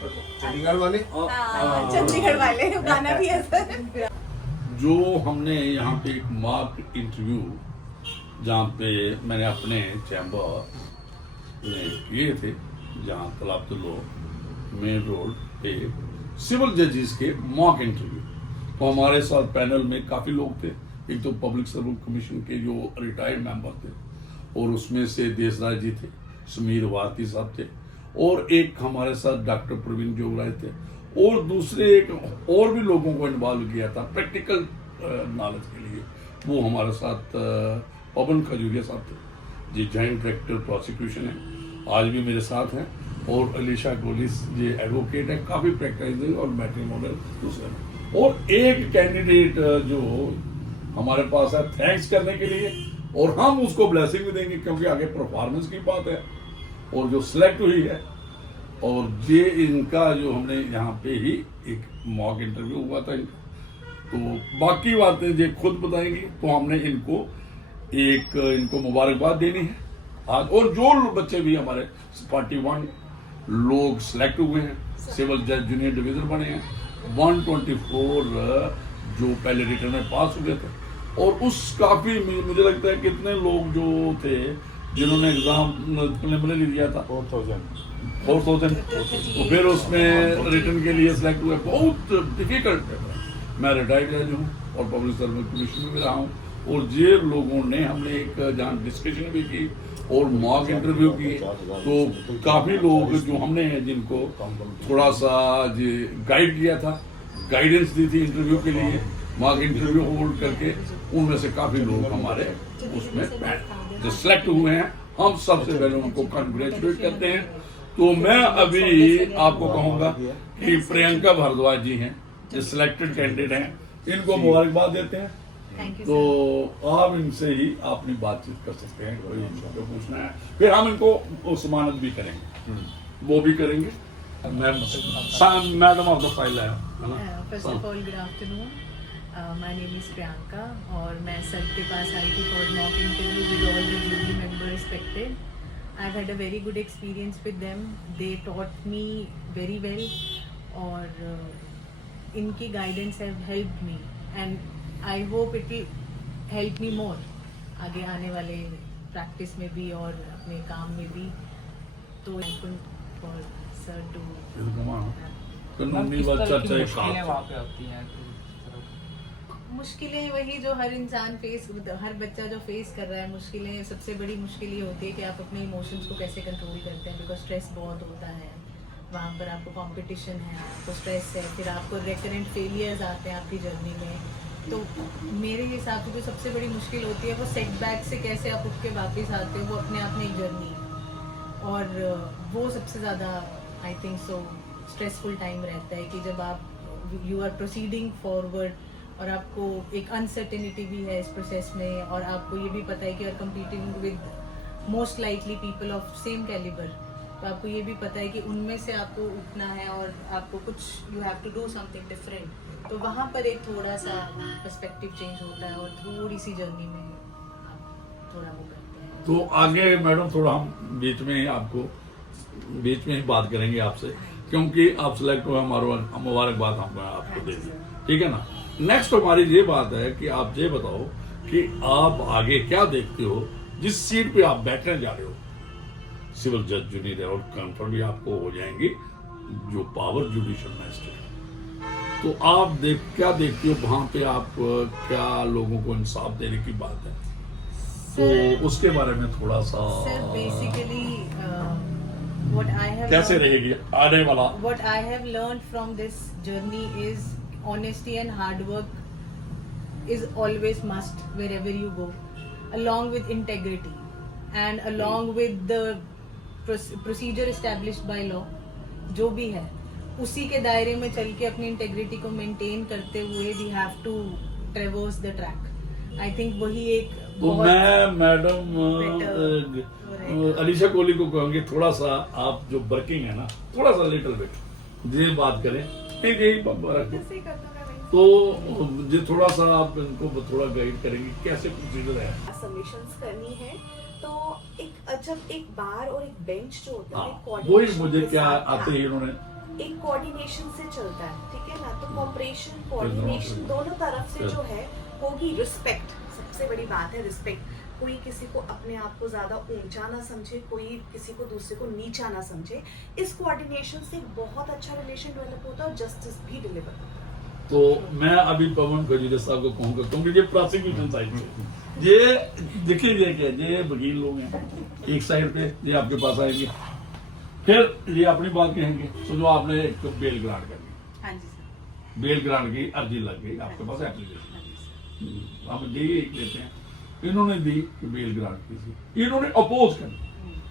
चंडीगढ़ वाले चंडीगढ़ वाले गाना भी है सर। जो हमने यहाँ पे एक मॉक इंटरव्यू जहाँ पे मैंने अपने चैम्बर में किए थे, जहाँ तलाबतुल्लो मेन रोड पे सिविल जजेस के मॉक इंटरव्यू, तो हमारे साथ पैनल में काफ़ी लोग थे। एक तो पब्लिक सर्विस कमीशन के जो रिटायर्ड मेंबर थे, और उसमें से देसराज जी थे, समीर भारती साहब थे, और एक हमारे साथ डॉक्टर प्रवीण जोगराय थे, और दूसरे एक और भी लोगों को इन्वॉल्व किया था प्रैक्टिकल नॉलेज के लिए। वो हमारे साथ पवन खजूरिया साहब थे, जी जॉइंट डायरेक्टर प्रोसिक्यूशन है, आज भी मेरे साथ हैं, और अलीशा गोलिस जी एडवोकेट है, काफ़ी प्रैक्टिस और मैट्रिमोनियल दूसरे, और एक कैंडिडेट जो हमारे पास है थैंक्स करने के लिए, और हम उसको ब्लेसिंग भी देंगे क्योंकि आगे परफॉर्मेंस की बात है, और जो सिलेक्ट हुई है। और ये इनका जो हमने यहाँ पे ही एक मॉक इंटरव्यू हुआ था इनका, तो बाकी बातें ये खुद बताएंगी। तो हमने इनको मुबारकबाद देनी है आज, और जो बच्चे भी हमारे 41 लोग सिलेक्ट हुए हैं, सिविल जज जूनियर डिवीजन बने हैं, 124 जो पहले रिटर्न में पास हुए थे, और उस काफ़ी मुझे लगता है कितने लोग जो थे जिन्होंने एग्जाम प्रिलिमिनरी दिया था 4,000, तो फिर उसमें रिटर्न के लिए सिलेक्ट हुए। बहुत डिफिकल्ट है। मैं रिटायर्ड जज हूँ और पब्लिक सर्विस कमीशन में भी रहा हूँ, और ये लोगों ने हमने एक जहाँ डिस्कशन भी की और मॉक इंटरव्यू की, तो काफ़ी लोग जो हमने जिनको थोड़ा सा गाइड किया था, गाइडेंस दी थी इंटरव्यू के लिए, मॉक इंटरव्यू होल्ड करके, उनमें से काफ़ी लोग हमारे उसमें जो सिलेक्ट हुए हैं, हम सबसे पहले उनको कंग्रेचुलेट करते हैं। तो मैं अभी आपको कहूँगा कि प्रियंका भारद्वाज जी हैं जो सिलेक्टेड कैंडिडेट हैं, इनको मुबारकबाद देते हैं। तो आप इनसे ही अपनी बातचीत कर सकते हैं, कोई इनको पूछना है, फिर हम इनको सम्मानित भी करेंगे, वो भी करेंगे। मैडम ऑफ द फाइल है। First of all good afternoon, my name is Priyanka, और मैं सर के पास आई थी for mock interview with all the jury member respected. I've had a very good experience with them. They taught me very well, और इनकी guidance have helped me, and I hope it will help me more आगे आने वाले practice में भी और अपने काम में भी। तो for sir to मुश्किलें वही जो हर इंसान हर बच्चा जो फेस कर रहा है, मुश्किलें सबसे बड़ी मुश्किल ये होती है कि आप अपने इमोशंस को कैसे कंट्रोल करते हैं, बिकॉज स्ट्रेस बहुत होता है वहाँ पर, आपको कंपटीशन है, आपको स्ट्रेस है, फिर आपको रिकरेंट फेलियर्स आते हैं आपकी जर्नी में। तो मेरे हिसाब से जो सबसे बड़ी मुश्किल होती है वो सेटबैक से कैसे आप उठ के वापस आते हो, वो अपने आप में एक जर्नी है, और वो सबसे ज़्यादा I think so stressful time रहता है कि जब आप यू आर प्रोसीडिंग फॉरवर्ड, और आपको एक अनसर्टेनिटी भी है इस प्रोसेस में, और आपको ये भी पता है कि you are competing with most likely people of same calibre, तो आपको ये भी पता है कि उनमें से आपको उठना है और आपको कुछ you have to do something different. तो वहाँ पर एक थोड़ा सा पर्सपेक्टिव चेंज होता है, और थोड़ी सी जर्नी में आप थोड़ा वो करते हैं। तो आगे मैडम थोड़ा हम बीच में ही बात करेंगे आपसे, क्योंकि आप सिलेक्ट हुए, हमारा मुबारकबाद हम आपको दे दें, ठीक है ना। नेक्स्ट हमारी ये बात है कि आप ये बताओ कि आप आगे क्या देखते हो, जिस सीट पे आप बैठने जा रहे हो, सिविल जज जूनियर, और कंफर्म भी आपको हो जाएंगे जो पावर जुडिशियल मैजिस्ट्रेट, तो आप क्या देखते हो वहां पे, आप क्या लोगों को इंसाफ देने की बात है, तो उसके बारे में थोड़ा सा बेसिकली what I have कैसे रहेगी आने वाला। What I have learned from this journey is honesty and hard work is always must wherever you go, along with integrity and along with the procedure established by law, जो भी है उसी के दायरे में चल के अपनी इंटेग्रिटी को मेंटेन करते हुए we have to traverse the track. I think वही एक तो मैं मैडम अलीशा कोहली को कहूँगी थोड़ा सा आप जो वर्किंग है ना, थोड़ा सा लिटिल बिट ये बात करें, तो ये थोड़ा सा आप इनको थोड़ा गाइड करेंगे कैसे प्रोसीजर है, सबमिशंस करनी है। तो जब एक बार और एक बेंच जो होता है, वही मुझे क्या आते ही इन्होंने एक कोऑर्डिनेशन से चलता है, ठीक है ना। तो कॉपरेशन कोऑर्डिनेशन दोनों तरफ से जो है होगी। रिस्पेक्ट सबसे बड़ी बात है, रिस्पेक्ट। कोई किसी को अपने आप को ज्यादा ऊंचा ना समझे, कोई किसी को दूसरे को नीचा ना समझे। इस कोऑर्डिनेशन से बहुत अच्छा रिलेशन डेवलप होता है और जस्टिस भी डिलीवर होता है। तो मैं अभी पवन खजूरिया साहब को कहूंगा, क्योंकि ये प्रोसिक्यूशन साइड से ये देखिए, ये क्या ये वकील लोग हैं एक साइड पे, ये आपके पास आएंगे, फिर ये अपनी बात कहेंगे। समझो आपने एक बेल ग्रांट कर दी, हाँ जी सर, बेल ग्रांट की अर्जी लग गई आपके पास एप्लीकेशन, हाँ जी सर, हम दे देते हैं, इन्होंने दी कि बेल ग्रांट की थी, इन्होंने अपोज कर दी।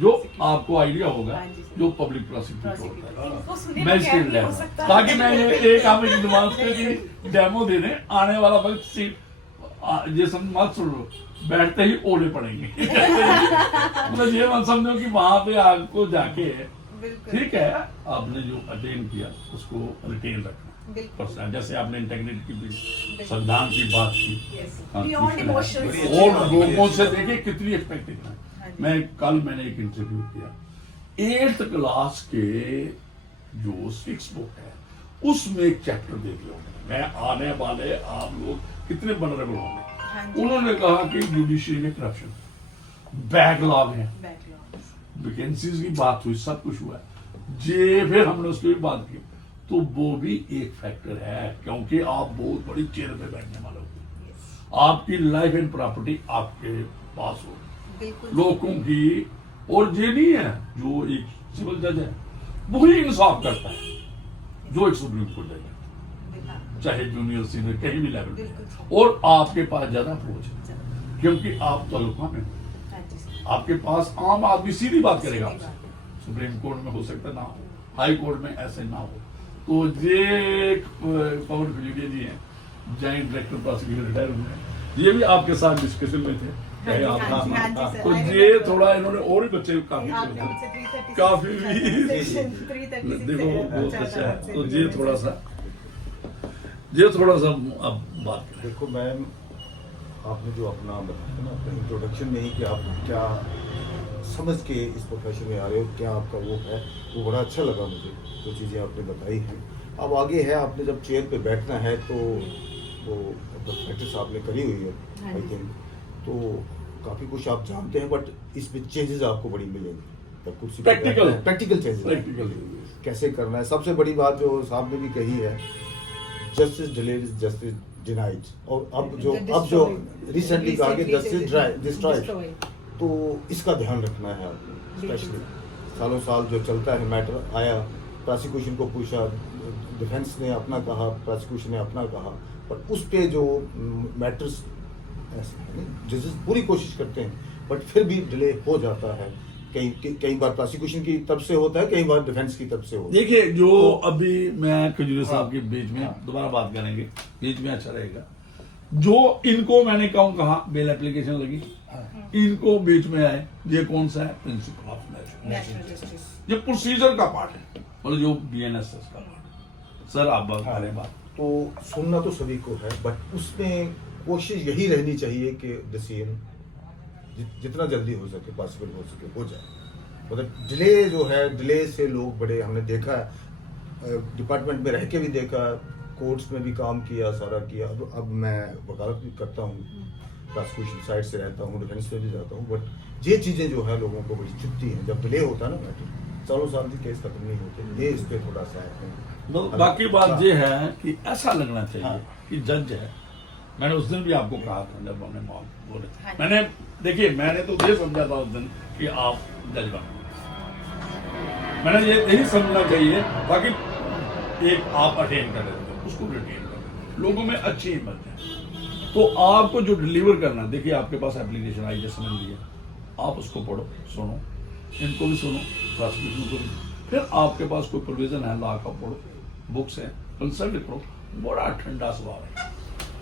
जो आपको आइडिया होगा, हाँ जी सर। जो पब्लिक प्रोसिक्यूटर होता है, इनको सुनने मैं में इसके नहीं हो सकता। ताकि मैं ये एक आप एडवांस की डेमो दे दें, आने वाला वक्त सीट ये मत सुन लो, बैठते ही ओले पड़ेंगे। मतलब ये मत समझो कि वहां पे आपको जाके बिल्कुल ठीक है, आपने जो अटेन किया उसको रिटेन रखना। बिल्कुल, जैसे आपने इंटेग्रिटी की भी, संविधान की बात की, Yes. Beyond emotions. और लोगों से देखिए कितनी एक्सपेक्टेड है। हाँ जी। मैंने एक इंटरव्यू किया, 8th क्लास के जो 6 बुक है उसमें एक चैप्टर दे दिया उन्होंने। मैं आने वाले आप लोग कितने वनरेबल होंगे। हाँ जी। उन्होंने कहा कि जुडिशरी में करप्शन, बैकलॉग है, बैकलॉग्स, वैकेंसीज की बात हुई, सब कुछ हुआ जे, फिर हमने उसकी भी बात की, तो वो भी एक फैक्टर है, क्योंकि आप बहुत बड़ी चेयर पे बैठने वाले हो, yes, आपकी लाइफ एंड प्रॉपर्टी आपके पास हो, बिल्कुल लोगों की। और ये नहीं है जो एक सिविल जज है वही इंसाफ करता है जो एक सुप्रीम कोर्ट जज है, बिल्कुल, चाहे जूनियर सीनियर कहीं भी लेवल पे, बिल्कुल। और आपके पास ज्यादा अप्रोच है क्योंकि आप तलुका में हो। हाँ जी सर, आपके पास आम आदमी सीधी बात करेगा सीधी आपसे, बात। सुप्रीम कोर्ट में हो सकता ना हो, हाई कोर्ट में ऐसे ना हो। तो ये पवन खजूरिया जी हैं, जॉइंट डायरेक्टर प्रोसिक्यूटर रिटायर हुए हैं, ये भी आपके साथ डिस्कशन में थे, चाहे आप हाँ जी, हाँ जी, सर, तो I ये remember। थोड़ा इन्होंने और भी बच्चे काफी आपने मुझसे 336 काफी section 336 देखो से बहुत पूछा अच्छा था है। आपसे तो video ये थोड़ा सा अब बात करें। देखो मैम, आपने जो अपना बताया ना अपने इंट्रोडक्शन में ही कि आप क्या समझ के इस प्रोफेशन में आ रहे हो, क्या आपका वो है, वो बड़ा अच्छा लगा मुझे जो चीज़ें आपने बताई हैं। अब आगे है, आपने जब चेयर पे बैठना है तो वो प्रैक्टिस आपने करी हुई है हाँ आई जी। थिंक, तो काफ़ी कुछ आप जानते हैं, बट इसमें चेंजेस आपको बड़ी मिलेंगी जब कुर्सी पे Practical। बैठना है। Practical changes Practical। कैसे करना है। सबसे बड़ी बात जो साहब ने भी कही है, justice delayed is justice denied, और अब जो रिसेंटली कहा कि जस्टिस डिस्ट्रॉयड, तो इसका ध्यान रखना है आपको। स्पेशली सालों साल जो चलता है मैटर, आया प्रोसिक्यूशन को पूछा, डिफेंस ने अपना कहा, प्रोसिक्यूशन ने अपना कहा, पर उस पे जो मैटर्स जजेस पूरी कोशिश करते हैं बट फिर भी डिले हो जाता है। कई बार प्रोसिक्यूशन की तरफ से होता है, कई बार डिफेंस की तरफ से होता है। देखिए जो अभी मैं खजूरिया साहब के बीच में दोबारा बात करेंगे, बीच में अच्छा रहेगा। जो इनको मैंने कहा बेल एप्लीकेशन लगी, इनको बीच में आए, ये कौन सा है, प्रिंसिपल ऑफ नेशनल जस्टिस, ये प्रोसीजर का पार्ट है, मतलब जो BNSS का पार्ट। सर आप बात करें बात। तो सुनना तो सभी को है, बट उसमें कोशिश यही रहनी चाहिए कि डिसीजन जितना जल्दी हो सके, पॉसिबल हो सके, हो जाए। मतलब डिले जो है, डिले से लोग बड़े, हमने देखा है डिपार्टमेंट में रह के भी देखा, कोर्ट्स में भी काम किया, सारा किया। अब मैं वकालत भी करता हूँ, प्रोसिक्यूशन साइड से रहता हूँ, डिफेंस में भी जाता हूँ, बट ये चीज़ें जो है लोगों को बड़ी चुभती हैं। जब डिले होता है ना मैटर, सालों साल भी केस खत्म नहीं होते, ये इस पर थोड़ा सा है। बाकी बात ये है कि ऐसा लगना चाहिए हाँ। कि जज है। मैंने उस दिन भी आपको कहा था जब हमने मॉक बोले, हाँ। मैंने देखिए मैंने तो ये समझा था उस दिन कि आप जज बनो, मैंने ये यही समझना चाहिए, बाकी एक आप अटेन कर रहे थे उसको रिटेन कर, लोगों में अच्छी हिम्मत है। तो आपको जो डिलीवर करना, देखिए आपके पास एप्लीकेशन आई जैसे मैंने दिया, आप उसको पढ़ो, सुनो, इनको भी सुनो, प्रोसिक्यूशन को भी, फिर आपके पास कोई प्रोविजन है लॉ का, पढ़ो, बुक्स है, कंसल्ट करो, बड़ा ठंडा स्वभाव है,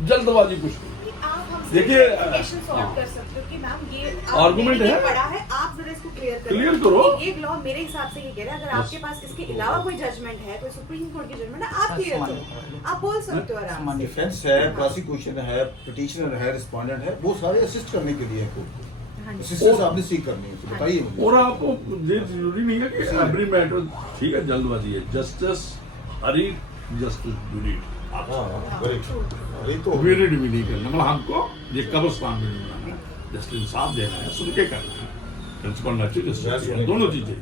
जल्दबाजी कुछ नहीं। कि आप हमसे देखिए, clarification सॉल्व हाँ। कर सकते हो कि मैम ये Argument आपने है। पढ़ा है, आप जरा इसको क्लियर करो। Clear करो। ये लॉ मेरे हिसाब से ये कह रहा है, अगर आपके पास इसके अलावा कोई जजमेंट है, कोई सुप्रीम कोर्ट की जजमेंट है, आप क्लियर करो, आप बोल सकते हो आराम से। डिफेंस है, प्रोसिक्यूशन है, पिटिशनर है, रिस्पोंडेंट है, वो सारे असिस्ट करने के लिए हैं कोर्ट को। हाँ जी। सिस्टर से आपने सीख करनी है, बताइए मुझे। और आपको ये जरूरी नहीं है कि एवरी मैटर, ठीक है, जल्दबाजी है, जस्टिस हरी जस्टिस ड्यूरिट, हाँ, very true। वही तो ड्यूरिट भी नहीं करना, मतलब हमको ये कब्रिस्तान में नहीं बनाना है, जस्ट इंसाफ देना है, सुन के करना है, प्रिंसिपल नेचुरल दोनों चीजें।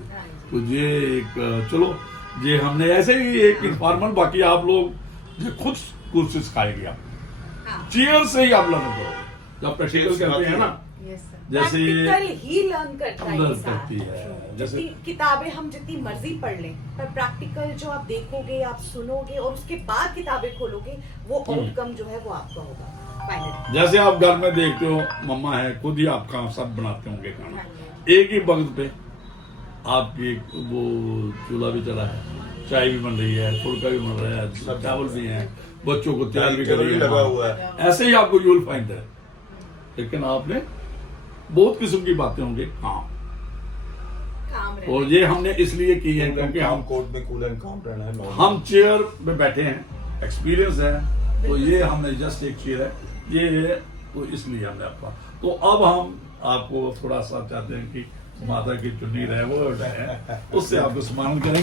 तो ये एक चलो, ये हमने ऐसे ही एक इन्फॉर्मल, बाकी आप लोग ये खुद कोर्सेज खाएंगे आप, हाँ। चेयर से ही आप लर्न करोगे जब प्रैक्टिकल करते हैं ना, यस सर। जैसे प्रैक्टिकल ही लर्न करता है लर्न इंसान। करती है, जैसे जितनी किताबें हम जितनी मर्जी पढ़ लें, पर प्रैक्टिकल जो आप देखोगे, आप सुनोगे और उसके बाद किताबें खोलोगे, वो आउटकम जो है वो आपका होगा फाइनली। जैसे आप घर में देखते हो, मम्मा है, खुद ही आप खाना सब बनाते होंगे खाना, एक ही वक्त पे आपकी वो चूल्हा भी चला है, चाय भी बन रही है, फुल्का भी बन रहा है, चावल भी है, बच्चों को तैयार भी कर रही लगा है, हुआ है। ऐसे ही आपको यूल फाइंड है। लेकिन आपने बहुत किस्म की बातें होंगी काम, काम और ये हमने इसलिए की है क्योंकि काम हम कोर्ट में कूल एंड काम रहना है। हम चेयर में बैठे हैं, एक्सपीरियंस है, तो ये हमने जस्ट एक चेयर है, ये तो इसलिए हमने आपका, तो अब हम आपको थोड़ा सा चाहते हैं कि माता की चुन्नी रहे वो है, उससे आपको सम्मान करेंगे।